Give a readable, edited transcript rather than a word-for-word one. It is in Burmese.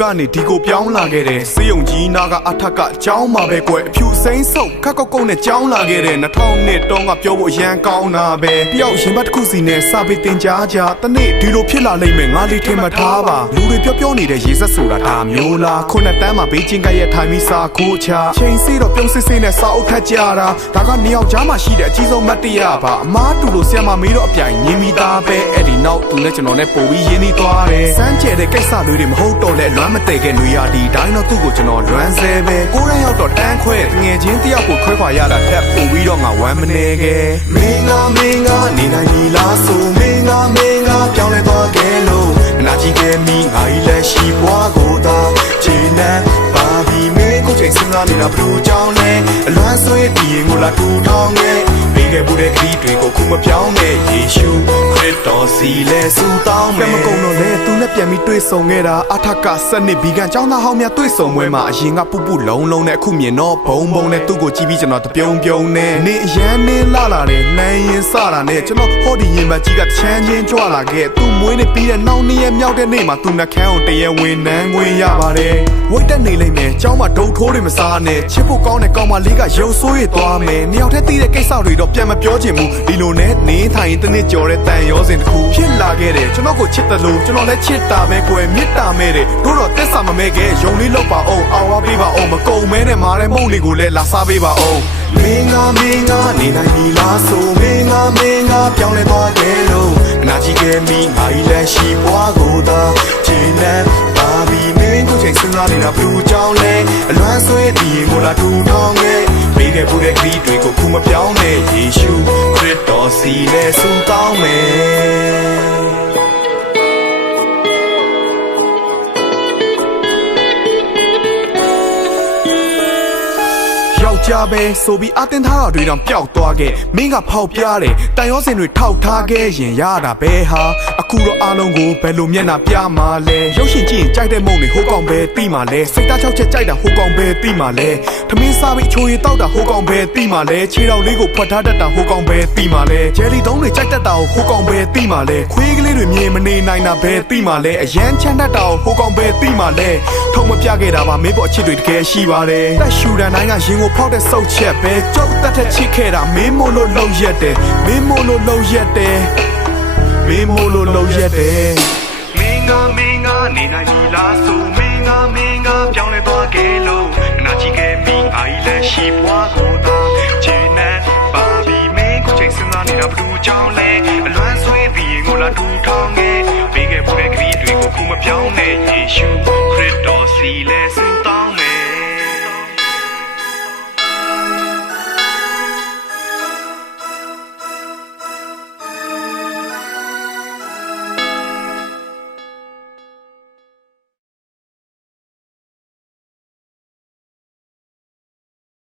ကနေဒီကိုပြောင်းလာခဲ့တယ်စေယုံကြီးနာကအထက်ကကြောင်းမှာပဲကွယ်အဖြူစိမ့်ဆုပ်ခက်ကောက်ကုတ်နဲ့ကြောင်းလာခဲ့တယ်2000တုန်းကပြောဖို့အရန်ကောင်းတာပဲတယောက်ရင်ဘတ်တစ်ခုစီနဲ့စာပေတင်ကြားကြတနေ့ဒီလိုဖြစ်လာလိမ့်မယ်ငါလေးထင်မှထားပါလူတွေပြောနေတဲ့ရေစက်ဆိုတာဒါမျိုးလားခုနှစ်တန်းမှာဘေးချင်းကရဲ့ထိုင်ပြီးစာခိုးချချိန်စီတော့ပြုံးစစ်စစ်နဲ့စာအုပ်ထက်ကြတာဒါကနေယောက်ျားမှရှိတဲ့အကြီးဆုံးမတ်တရားပါအမားတူလို့ဆရာမမေးတော့အပြိုင်ညင်မိသားပဲအဲ့ဒီနောက်သူနဲ့ကျွန်တော်နဲ့ပို့ပြီးရင်းနှီးသွားတယ်စမ်းကြဲတဲ့ကိစ္စတွေမဟုတ်တော့လဲလွမ်းမတည့်ခဲ့လူရဒီတိုင်းတော့သူ့ကိုကျွန်တော်လွမ်းဆဲပဲကိုရန်ရောက်တော့တန်းခွဲငယ်ချင်းတယောက်ကိုခွဲခွာရတာထက်ပို့ပြီးတော့ငါဝမ်းမနေခဲ့မင်းကနေနိုင်ပြီလားဆိုမင်းကပြောင်းလဲသွားခဲ့လို့နာကြည့်ခဲ့မိငါဤလက်ရှိဘွားကိုသာခြေနဲ့ပါပြီးမင်းကိုချိန်စဉ်းစားနေတာဘလို့ကြောင်းလဲအလွမ်းဆွေးဒီရင်ကိုလာထူထောင်ခဲ့ပေးခဲ့ဖို့တဲ့ခရီးတွေကိုခုမပြောင်းနဲ့ယေရှုခရစ်တော်စီလဲဆူတောင်းမယ်မကုံတော့လဲသူနဲ့ပြန်ပြီးတွေ့ဆုံခဲ့တာအထက်ကစနစ်ဘီကန်ကျောင်းသားဟောင်းများတွေ့ဆုံပွဲမှာအရင်ကပူလုံးနဲ့အခုမြင်တော့ဘုံနဲ့သူ့ကိုကြည့်ပြီးကျွန်တော်တပြုံနဲ့နေအရန်နေလာတယ်လမ်းရင်စတာနဲ့ကျွန်တော်ဟောဒီရင်မကြီးကချမ်းချင်းကြွလာခဲ့သူ့မွေးနေပြီးတဲ့နောက်နေ့ရက်မြောက်တဲ့နေ့မှာသူနှခမ်းကိုတရေဝင်နှမ်းခွင့်ရပါတယ်ဝိတ်တက်နေလိမ့်မယ်ကျောင်းမှာဒုံထိုးတွေမစားနဲ့ချစ်ဖို့ကောင်းတဲ့ကောင်မလေးကရုပ်ဆိုးရသွားမယ်နှစ်ယောက်တည်းတည်တဲ့ကိစ္စတွေတော့ပြန်မပြောချင်ဘူးဒီလိုနဲ့နေထိုင်တနစ်ကြော်တဲ့တန်ရောစင်တစ်ခုဖြစ်လာခဲ့တယ်ကျွန်တော်ကိုချစ်တယ်လို့ကျွန်တော်လည်းချစ်တာပဲကွယ်မြစ်တာမဲ့တယ်တို့တော့တက်စာမမဲခဲ့ယုံလေးလောက်ပါအောင်အောင်ဝါပေးပါအောင်မကုံမဲနဲ့မာတဲ့မုံလေးကိုလည်းလာစားပေးပါအောင်မင်းကနေနိုင်ပြီလားဆိုမင်းကပြောင်းလဲသွားခဲ့လို့နာကြည့်ခဲ့မိငါဤလက်ရှိဘွားကိုသာခြေနဲ့ပါပြီးမင်းကိုချိန်စဉ်းစားနေတာဘလို့ကြောင်းလဲအလွမ်းဆွေးဒီရင်ကိုလာထူထောင်ခဲ့ပေးခဲ့ဖို့တဲ့ခရီးတွေကိုခုမပြောင်းနဲ့ယေရှုခရစ်တော်စီလဲဆူတောင်းမယ်ကြပဲဆိုပြီးအတင်းထားတာတွေတော့ပျောက်သွားခဲ့မင်းကဖောက်ပြားတယ်တန်ရောစင်တွေထောက်ထားခဲ့ရင်ရတာပဲဟာအခုတော့အားလုံးကိုဘယ်လိုမျက်နှာပြမှာလဲရုပ်ရှင်ကြည့်ရင်ကြိုက်တဲ့မုံတွေဟိုကောင်ပဲတိမှာလဲစိတ်သားချောက်ချက်ကြိုက်တာဟိုကောင်ပဲတိမှာလဲထမင်းစားပြီးချိုးရီတောက်တာဟိုကောင်ပဲတိမှာလဲခြေတော်လေးကိုဖွက်ထားတတ်တာဟိုကောင်ပဲတိမှာလဲဂျယ်လီတုံးတွေကြိုက်တတ်တာဟိုကောင်ပဲတိမှာလဲခွေးကလေးတွေမြင်မနေနိုင်တာပဲတိမှာလဲအရန်ချမ်းတတ်တာဟိုကောင်ပဲတိမှာလဲထုံမပြခဲ့တာပါမင်းပေါ်အချစ်တွေတကယ်ရှိပါတယ်တက်ရှူတန်တိုင်းကရင်ကိုဖောက်တဲ့စုပ်ချက်ပဲကျုပ်တက်တဲ့ချစ်ခဲ့တာမင်းမို့လို့လုံရက်တယ်မင်းမို့လို့လုံရက်တယ်မင်းမို့လို့လုံရက်တယ်မင်းကနေနိုင်ပြီလားဆိုမင်းကပြောင်းလဲသွားခဲ့လို့နာကြည့်ခဲ့မိငါဤလက်ရှိဘွားကိုသာခြေနဲ့ပါပြီးမင်းကိုချိန်စဉ်းစားနေတာဘလို့ကြောင်းလဲအလွမ်းဆွေးပြီးကိုလာထူထောင်ခဲ့ပေးခဲ့ဖို့တဲ့ခရီးတွေကိုခုမပြောင်းနဲ့ယေရှု